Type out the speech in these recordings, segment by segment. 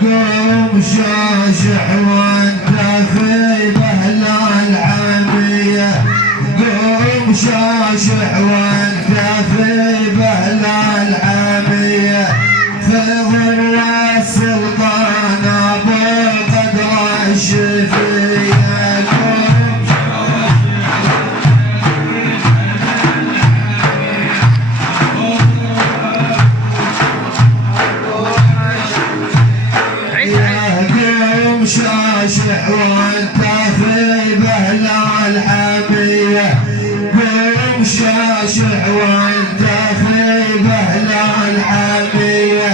قوم شاشح وانت في بهل العامية، قوم شاشح وانت في بهل العامية، خضر والسلطان ابو القدر الشفية. شاشح وانت في بهل الحمية، قوم شاشح وانت في بهل الحمية،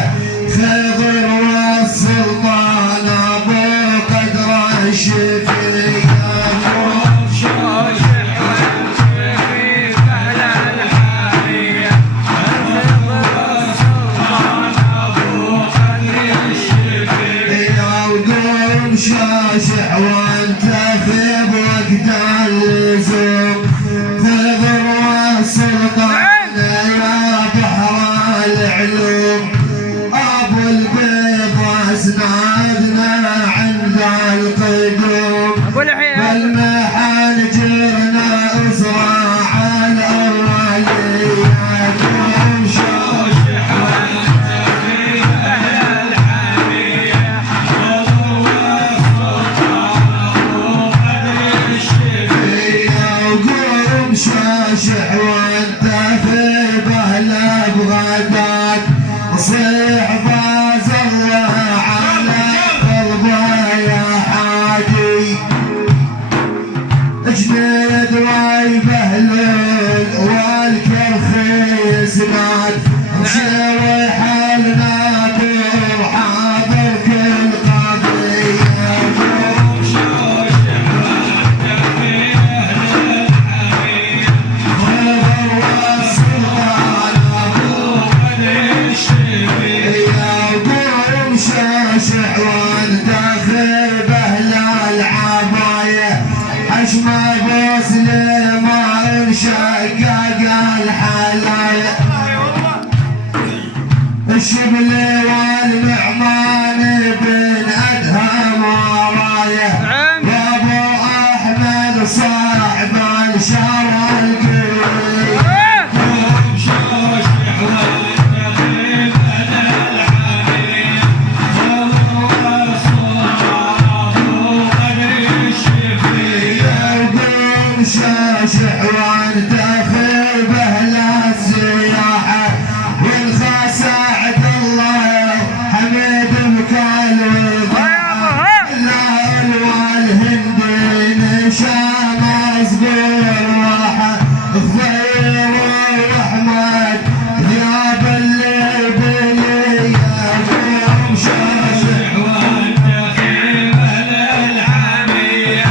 خضر والسلطان ابو القدر الشفية. قوم شاشح وانت في بهل الحمية، خضر والسلطان ابو القدر الشفية. شاشح وانت في وقت اللزوم، خضر والسلطان يا بحر العلوم، ابو البيض اسنادنا عند القدوم، بالمحن جرنا اسرع الاولية. قوم شاشح وانت في بهل الحمية، شاشح وانت في بهل بغداد، صيح فاز الله على قلبه يا حاجي، جنيد ويبهلل والكرخي يسناد، شوي حالنا دور حاضر كل قضية. شاشح وانت في بهل العباية، حشمة ابو سليمان شقق الحلايا، الشبل والنعمان بن ادهم ورايا، يا ابو احمد صاحب الشارع القوي. قوم شاشح وانت في بهل الحمية، شاشح وانت في بهل السياحة، والخاص عبد الله حميد بكال وضاحة، الليل والهندي نشام اصبر راحة، الضير واحمد ذياب اللي بلي. قوم شاشح وانت في بهل الحمية،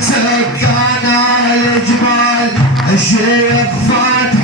سكان الجبال الشيخ فاتح